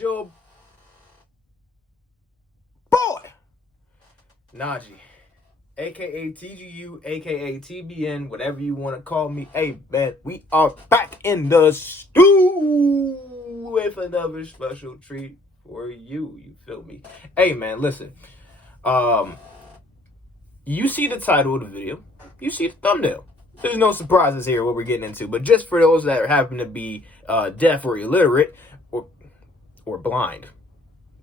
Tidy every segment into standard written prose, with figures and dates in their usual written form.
your boy, Najee, aka TGU, aka TBN, whatever you want to call me. Hey, man, we are back in the stew with another special treat for you. You feel me? Hey, man, listen. You see the title of the video. You see the thumbnail. There's no surprises here what we're getting into, but just for those that happen to be deaf or illiterate or blind,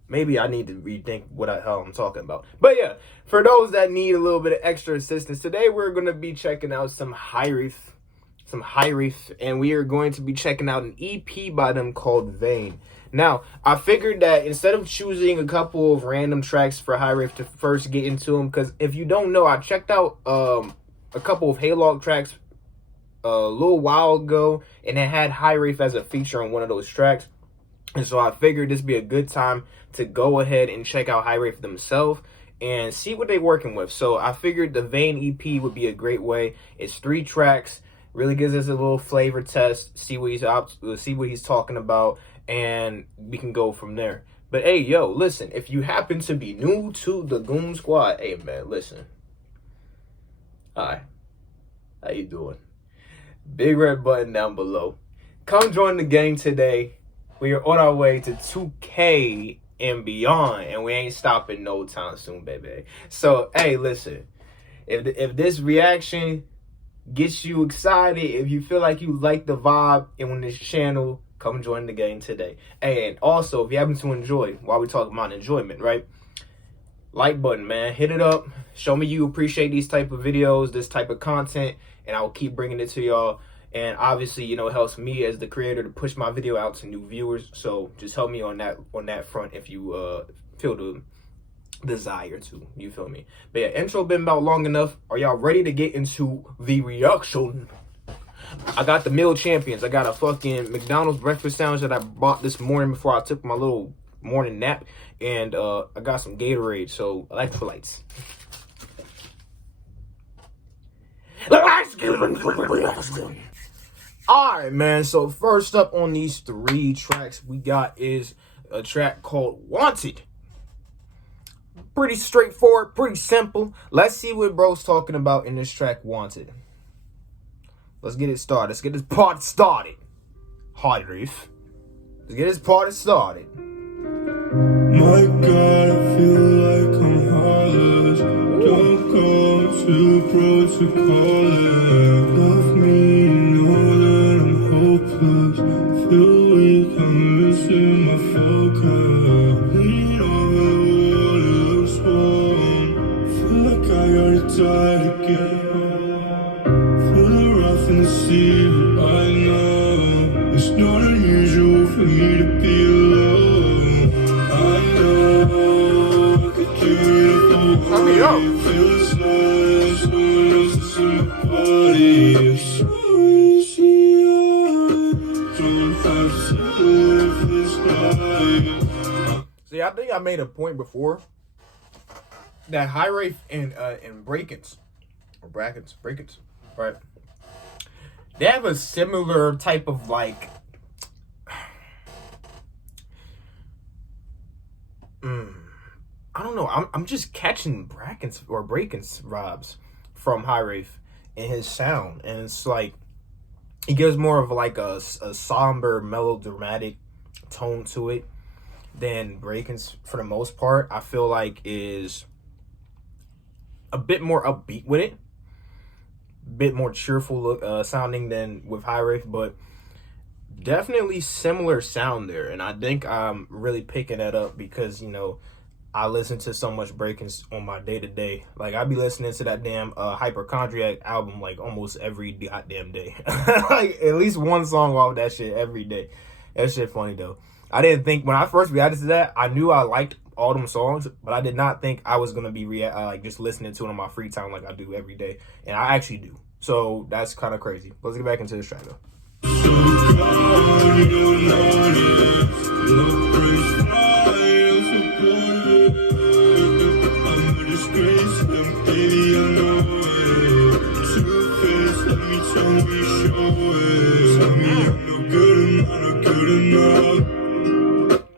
maybe I need to rethink what the hell I'm talking about. But yeah, for those that need a little bit of extra assistance, today we're going to be checking out some Hiraeth, and we are going to be checking out an EP by them called Vain. Now, I figured that instead of choosing a couple of random tracks for Hiraeth to first get into them, because if you don't know, I checked out a couple of Heylog tracks a little while ago, and it had Hiraeth as a feature on one of those tracks. And so I figured this would be a good time to go ahead and check out Hiraeth themselves and see what they're working with. So I figured the Vain EP would be a great way. It's 3 tracks, really gives us a little flavor test, see what he's talking about, and we can go from there. But hey, yo, listen, if you happen to be new to the Goon Squad, hey man, listen. Hi, how you doing? Big red button down below. Come join the gang today. We are on our way to 2K and beyond, and we ain't stopping no time soon, baby. So, hey, listen, if this reaction gets you excited, if you feel like you like the vibe on this channel, come join the gang today. And also, if you happen to enjoy, while we talk about enjoyment, right? Like button, man, hit it up. Show me you appreciate these type of videos, this type of content, and I will keep bringing it to y'all. And obviously, you know, it helps me as the creator to push my video out to new viewers. So just help me on that front if you feel the desire to. You feel me? But yeah, intro been about long enough. Are y'all ready to get into the reaction? I got the meal champions. I got a fucking McDonald's breakfast sandwich that I bought this morning before I took my little morning nap, and I got some Gatorade, so electrolytes. Alright, man, so first up on these 3 tracks we got is a track called Wanted. Pretty straightforward, pretty simple. Let's see what bro's talking about in this track, Wanted. Let's get it started. Let's get this party started. Hiraeth. Let's get this party started. My God, I feel like I'm heartless. Don't go too pro to call it. Love me, know that I'm hopeless. Feel weak, I'm missing my focus. Lean over the wall, it looks warm. Feel like I gotta die to get home. Feel the rough in the sea, but I know it's not unusual for me to be alone. Feels nice when it's in my body. It's so easy. Don't have to live this life. See, I think I made a point before that Hiraeth and Breakins, right? They have a similar type of like I don't know. I'm just catching Breakins vibes from Hiraeth and his sound, and it's like he gives more of like a somber, melodramatic tone to it than Breakins for the most part. I feel like is a bit more upbeat with it, bit more cheerful sounding than with Hiraeth, but definitely similar sound there. And I think I'm really picking that up because, you know, I listen to so much Breakins on my day-to-day. Like, I be listening to that damn Hypochondriac album, like, almost every goddamn day. Like, at least one song off that shit every day. That shit funny, though. I didn't think, when I first reacted to that, I knew I liked all them songs, but I did not think I was going to be like just listening to it on my free time like I do every day. And I actually do. So, that's kind of crazy. Let's get back into this track, though.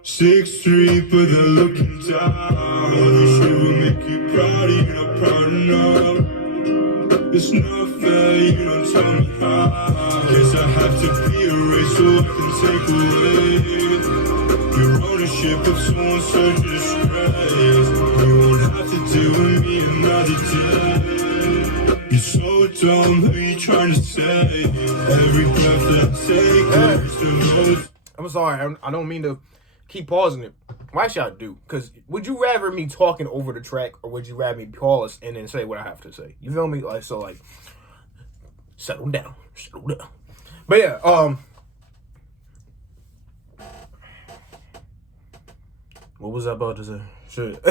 See Guess I have to be erased so I can take away your ownership of someone such a disgrace. You won't have to deal with me another day. You're so dumb, who you trying to say? Every breath that I take hurts the most. I'm sorry, I don't mean to keep pausing it. Why should I do? Because would you rather me talking over the track, or would you rather me pause and then say what I have to say? You feel me? Like, so, like, settle down. But yeah, what was I about to say? Shit.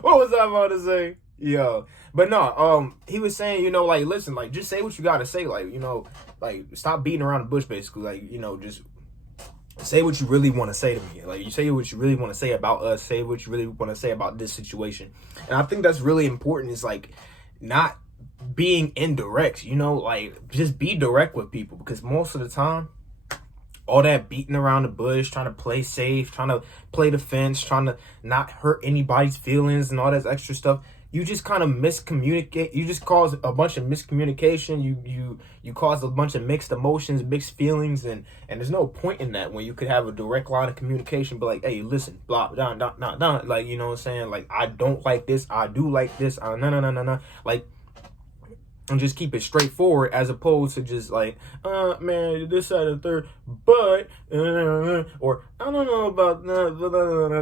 What was I about to say? Yo. But no, he was saying, you know, like, listen, like, just say what you gotta say, like, you know, like, stop beating around the bush, basically, like, you know, just say what you really want to say to me. Like, you say what you really want to say about us, say what you really want to say about this situation. And I think that's really important, is, like, not being indirect, you know, like, just be direct with people, because most of the time, all that beating around the bush, trying to play safe, trying to play defense, trying to not hurt anybody's feelings and all that extra stuff, you just kind of miscommunicate. You just cause a bunch of miscommunication. You cause a bunch of mixed emotions, mixed feelings, and there's no point in that when you could have a direct line of communication. But like, hey, listen, blah, down, like, you know what I'm saying? Like, I don't like this. I do like this. No. Like, and just keep it straightforward, as opposed to just like, man, this, side, and third, but, or I don't know about,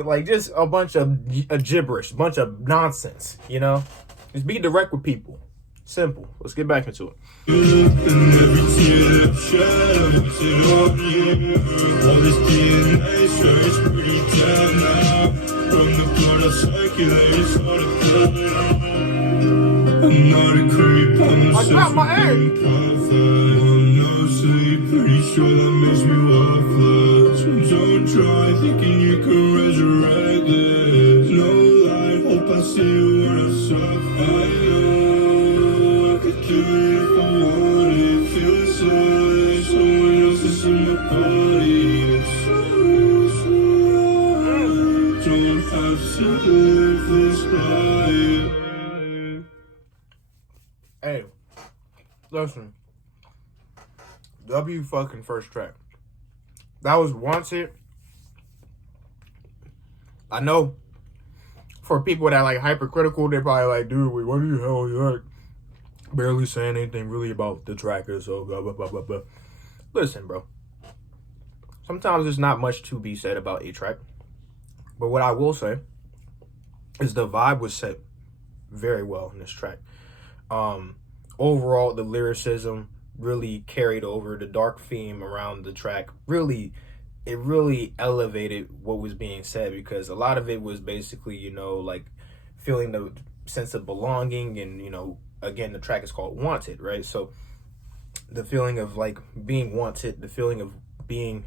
like, just a bunch of gibberish, a bunch of nonsense, you know? Just be direct with people. Simple. Let's get back into it. I'm not a creep, I'm I dropped my egg. I'm no sleep, pretty sure that makes me worthless. Don't try thinking you can resurrect this. No light, hope I see you when I suck. I know I could do it if I wanted. Feels like someone else is in my body. It's so don't have to live this life. Hey, listen. W fucking first track. That was Wanted. I know for people that like hypercritical, they're probably like, dude, what the hell are you like barely saying anything really about the tracker, so blah, blah, blah, blah, blah. Listen, bro. Sometimes there's not much to be said about a track. But what I will say is the vibe was set very well in this track. Overall, the lyricism really carried over. The dark theme around the track really elevated what was being said, because a lot of it was basically, you know, like feeling the sense of belonging, and, you know, again, the track is called Wanted, right? So the feeling of like being wanted, the feeling of being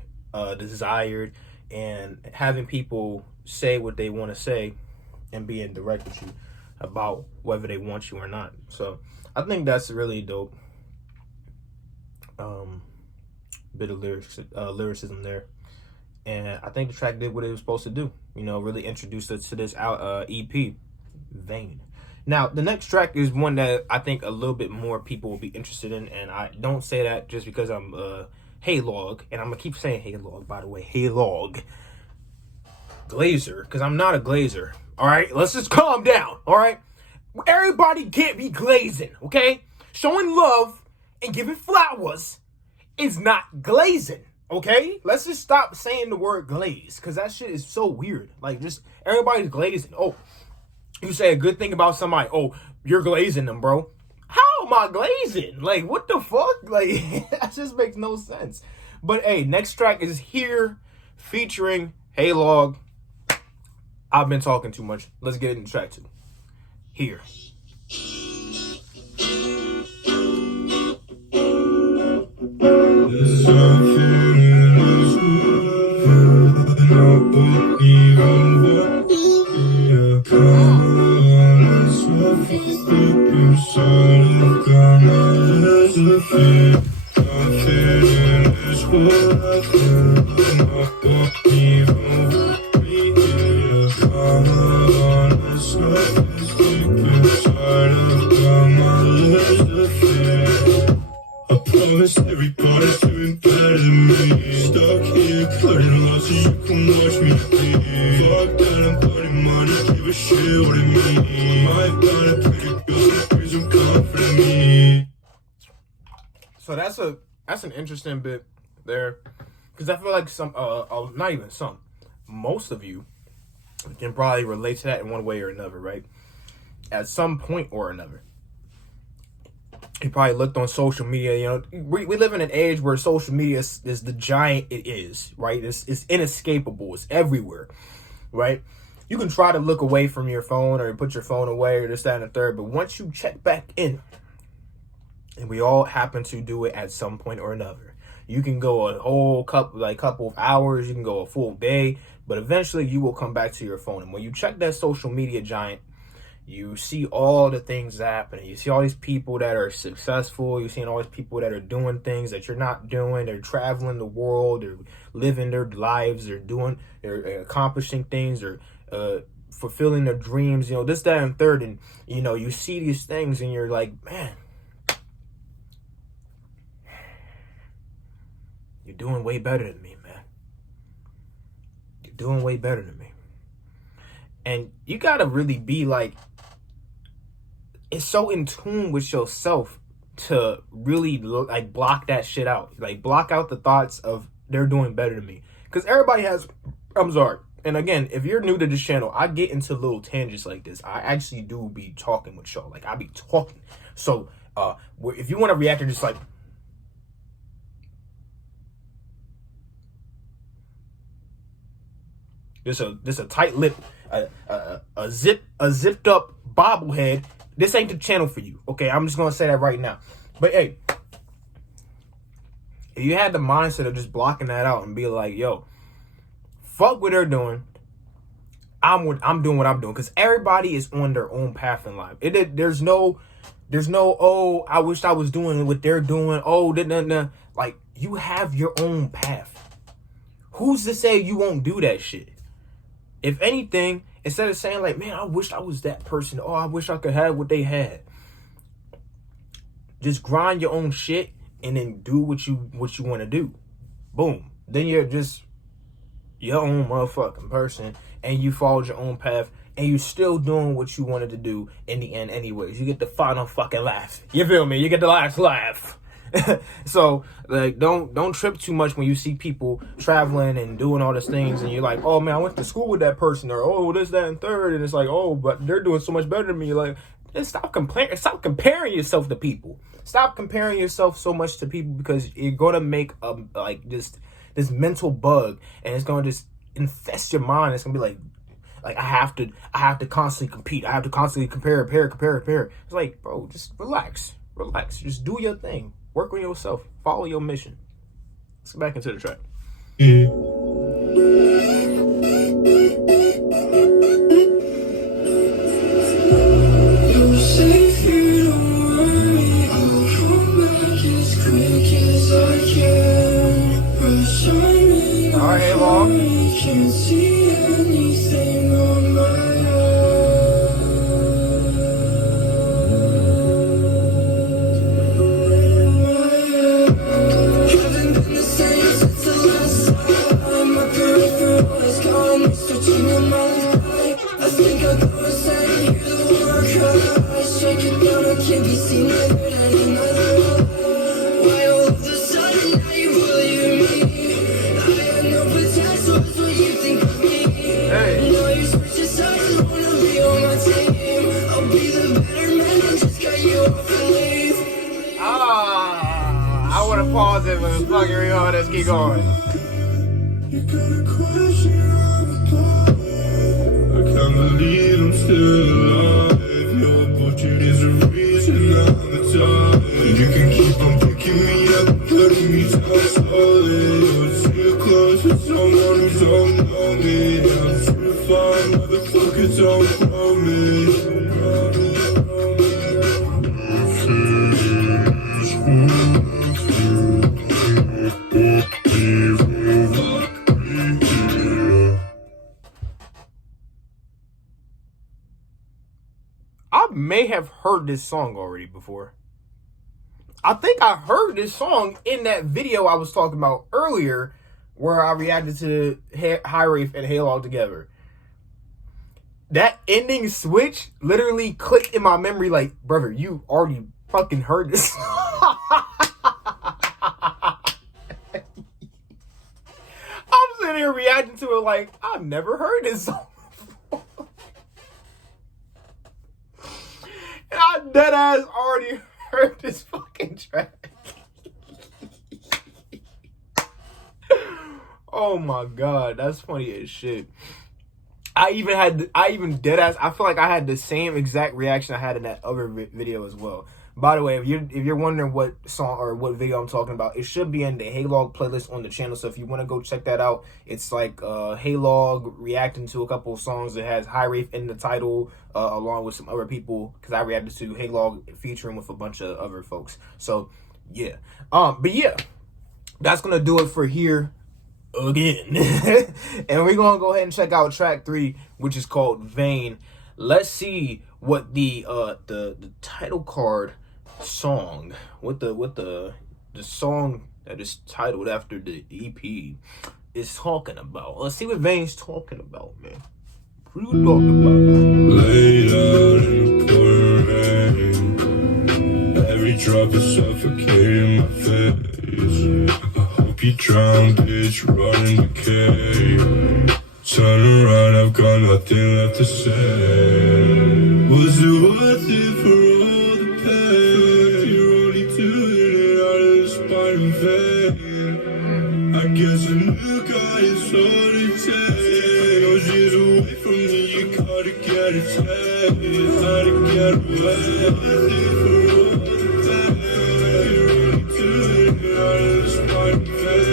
desired, and having people say what they want to say and being direct with you about whether they want you or not. So I think that's really dope. Bit of lyricism there, and I think the track did what it was supposed to do. You know, really introduced us to this EP, Vain. Now, the next track is one that I think a little bit more people will be interested in, and I don't say that just because I'm Heylog, and I'm gonna keep saying Heylog, by the way, Heylog Glazer, because I'm not a glazer. All right, let's just calm down. All right, everybody can't be glazing. Okay, showing love and giving flowers is not glazing. Okay, let's just stop saying the word glaze, because that shit is so weird. Like, just everybody's glazing. Oh, you say a good thing about somebody, oh, you're glazing them, bro. How am I glazing? Like, what the fuck? Like, that just makes no sense. But hey, next track is Here, featuring Heylog. I've been talking too much. Let's get into track 2. Here. There's something in this world that I won't even walk. Yeah, come on, let's walk deep inside. I've got my legs of fear. Something in this world that I won't even walk. Yeah, come on, let's walk deep inside. I've got my legs of fear. cause everybody's doing better than me. Stuck here, cutting lots so you can watch me bleed. Fuck that, I'm putting money, give a shit what it means. My body pretty good, bring some comfort to me. So that's an interesting bit there, because I feel like not even some, most of you can probably relate to that in one way or another, right? At some point or another, you probably looked on social media. You know, we live in an age where social media is the giant it is, right? It's inescapable. It's everywhere, right? You can try to look away from your phone or put your phone away or this, that, and the third, but once you check back in, and we all happen to do it at some point or another, you can go a whole couple of hours, you can go a full day, but eventually you will come back to your phone. And when you check that social media giant, you see all the things happening. You see all these people that are successful. You're seeing all these people that are doing things that you're not doing. They're traveling the world. They're living their lives. They're accomplishing things. They're fulfilling their dreams. You know, this, that, and third. And, you know, you see these things and you're like, man, you're doing way better than me, man. You're doing way better than me. And you got to really be like, it's so in tune with yourself to really like block that shit out. Like block out the thoughts of they're doing better than me. Because everybody has, I'm sorry. And again, if you're new to this channel, I get into little tangents like this. I actually do be talking with y'all. Like I be talking. So if you want to react to just like, this a tight lip, a zipped up bobblehead. This ain't the channel for you. Okay, I'm just gonna say that right now. But hey, if you had the mindset of just blocking that out and be like, yo, fuck what they're doing. I'm doing what I'm doing, because everybody is on their own path in life. There's no, oh, I wish I was doing what they're doing. Oh, nah. Like, you have your own path. Who's to say you won't do that shit? If anything, instead of saying like, man, I wish I was that person. Oh, I wish I could have what they had. Just grind your own shit and then do what you want to do. Boom. Then you're just your own motherfucking person, and you followed your own path, and you're still doing what you wanted to do in the end anyways. You get the final fucking laugh. You feel me? You get the last laugh. So like don't trip too much when you see people traveling and doing all these things and you're like, oh man, I went to school with that person, or oh this, that, and third, and it's like, oh, but they're doing so much better than me. Like, just stop comparing yourself to people. Stop comparing yourself so much to people, because you're gonna make like just this mental bug, and it's gonna just infest your mind. It's gonna be like I have to constantly compete. I have to constantly compare. It's like, bro, just relax. Just do your thing. Work on yourself. Follow your mission. Let's get back into the track. All right, Heylog. Can't see anything on my haven't been the same since the last time. My peripheral is gone, searching in my life. I think I'll go insane, hear the war cry. Shaking down, I can't be seen with another. Why all of a sudden now you believe me? I had no potential, that's what you think of me. Hey. Now you switch your sides, I wanna be on my team. I'll be the better man, I just cut you off and leave. I want to pause it, but fucking real, let's keep going. You got a question on the clock. I can't believe I'm still alive. Your portrait is a reason I'm the top. You can keep on picking me up, putting me down solid. You're too close to someone who don't know me. Now too far, motherfucker, don't promise. I may have heard this song already before. I think I heard this song in that video I was talking about earlier, where I reacted to Hiraeth and Heylog together. That ending switch literally clicked in my memory like, brother, you already fucking heard this. I'm sitting here reacting to it like, I've never heard this song before. And I deadass already heard this fucking track. Oh my god, that's funny as shit. I even deadass, I feel like I had the same exact reaction I had in that other video as well. By the way, if you're wondering what song or what video I'm talking about, it should be in the Heylog playlist on the channel. So if you want to go check that out, it's like Heylog reacting to a couple of songs that has Hiraeth in the title, along with some other people, because I reacted to Heylog featuring with a bunch of other folks. So yeah, but yeah, that's gonna do it for here again. And we're gonna go ahead and check out track 3, which is called Vain. Let's see what the title card song, what the song that is titled after the EP is talking about. Let's see what Vain's talking about, man. What are you talking about? Laid out in the pouring rain, every drop is suffocating my face. I hope you drown, bitch, running decay. Turn around, I've got nothing left to say. Was it worth it for all the pain? You're only doing it out of spite and vain. I guess a new guy is all it takes. No, she's away from me, you gotta get a taste. Gotta get away. Worth it for all the pain. You're only doing it out of spite and vain. I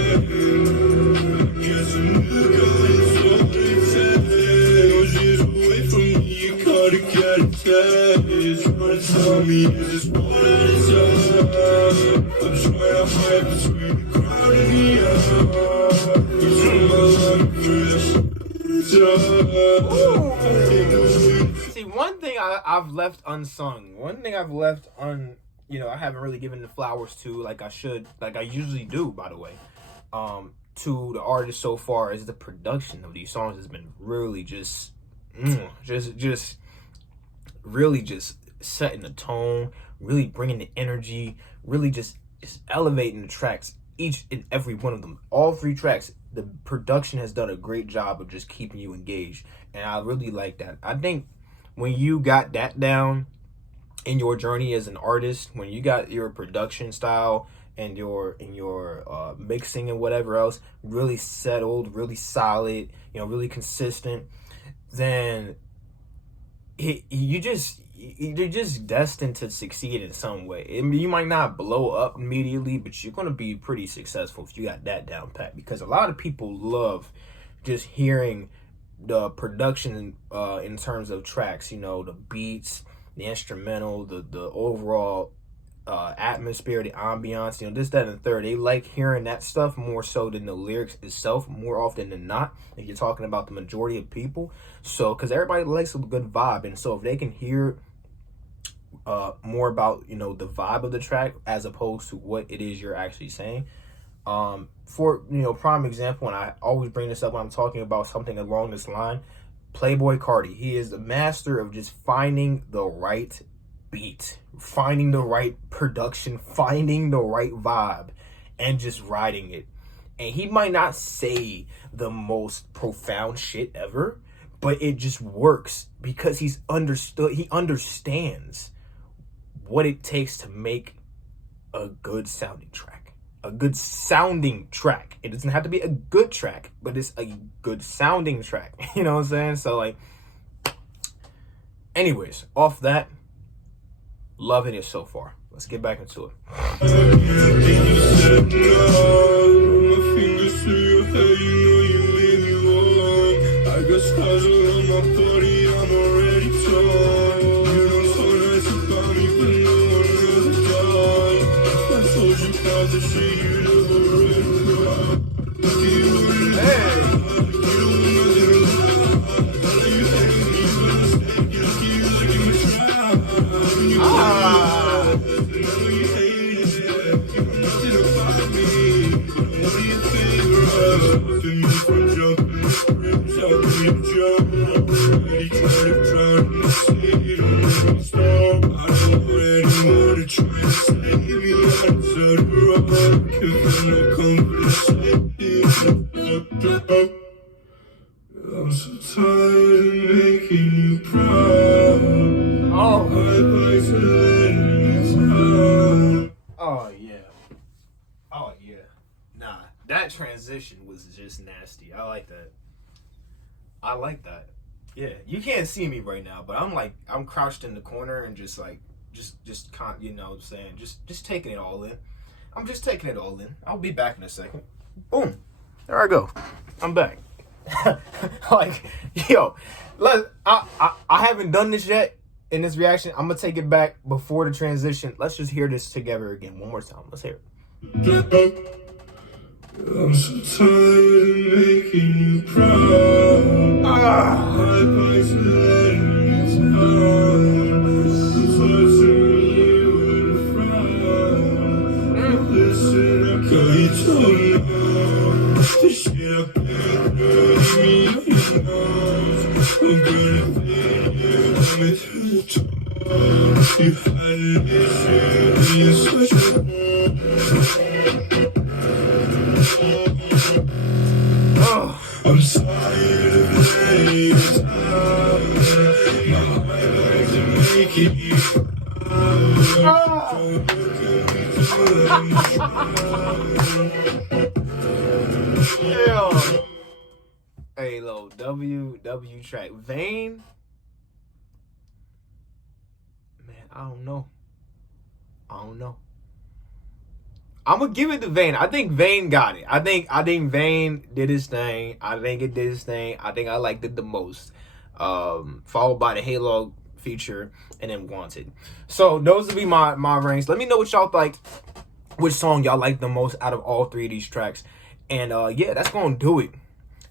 guess a new guy is all it takes. No, she's away from me, you gotta get a taste. Trying to tell me is this one at a time. I'm trying to hide between the crowd and the other. See, one thing I've left unsung, I haven't really given the flowers to like I should, like I usually do, by the way, to the artist so far, is the production of these songs has been really just really just setting the tone, really bringing the energy, really just elevating the tracks, each and every one of them. All 3 tracks, the production has done a great job of just keeping you engaged, and I really like that. I think when you got that down in your journey as an artist, when you got your production style and your mixing and whatever else really settled, really solid, really consistent, then you're just destined to succeed in some way. You might not blow up immediately, but you're going to be pretty successful if you got that down pat, because a lot of people love just hearing the production in terms of tracks, the beats, the instrumental, the overall atmosphere, the ambiance, this, that, and the third. They like hearing that stuff more so than the lyrics itself, more often than not, if you're talking about the majority of people. So, because everybody likes a good vibe, and so if they can hear more about, the vibe of the track as opposed to what it is you're actually saying. For, prime example, and I always bring this up when I'm talking about something along this line, Playboi Carti. He is the master of just finding the right beat, finding the right production, finding the right vibe, and just riding it. And he might not say the most profound shit ever, but it just works because he understands what it takes to make a good sounding track. A good sounding track. It doesn't have to be a good track, but it's a good sounding track. You know what I'm saying? So, like, anyways, off that, loving it so far. Let's get back into it. already tried to drown in the sea. Don't make me stop. I don't want anyone to try to save me. I deserve to run. Can't find no comfort. I'm so tired of making you proud. Oh. I'd like to let you down. Oh yeah. Oh yeah. Nah, that transition was just nasty. I like that. I like that. Yeah, you can't see me right now, but I'm crouched in the corner and just you know what I'm saying, just taking it all in. I'm just taking it all in. I'll be back in a second. Boom. There I go. I'm back. Like, yo, I haven't done this yet in this reaction. I'm gonna take it back before the transition. Let's just hear this together again one more time. Let's hear it. I'm so tired of making you proud. I'd like to let you down. Touching you with a frown. Listen, I got you to know the shit I've been through. Me on your nose. I'm gonna take you coming to the top. You had an issue, you're such a I'm tired of letting you down. My mind likes to make it you proud. Don't look at me, Yeah. Heylog, W track. Vane? Man, I don't know. I'm gonna give it to Vane. I think Vane got it. I think Vane did his thing. I think it did his thing. I think I liked it the most. Followed by the Heylog feature and then Wanted. So those would be my ranks. Let me know what y'all think. Which song y'all like the most out of all three of these tracks. And yeah, that's gonna do it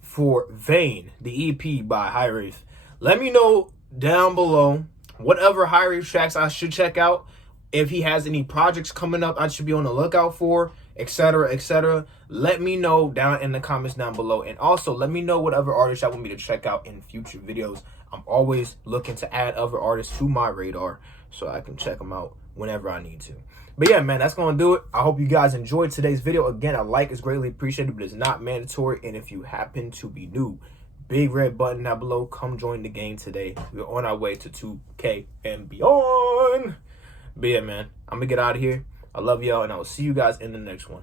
for Vane, the EP by Hiraeth. Let me know down below whatever Hiraeth tracks I should check out. If he has any projects coming up I should be on the lookout for, etc., etc. Let me know down in the comments down below. And also, let me know what other artists y'all want me to check out in future videos. I'm always looking to add other artists to my radar so I can check them out whenever I need to. But yeah, man, that's going to do it. I hope you guys enjoyed today's video. Again, a like is greatly appreciated, but it's not mandatory. And if you happen to be new, big red button down below. Come join the game today. We're on our way to 2K and beyond. But yeah, man, I'm going to get out of here. I love y'all, and I will see you guys in the next one.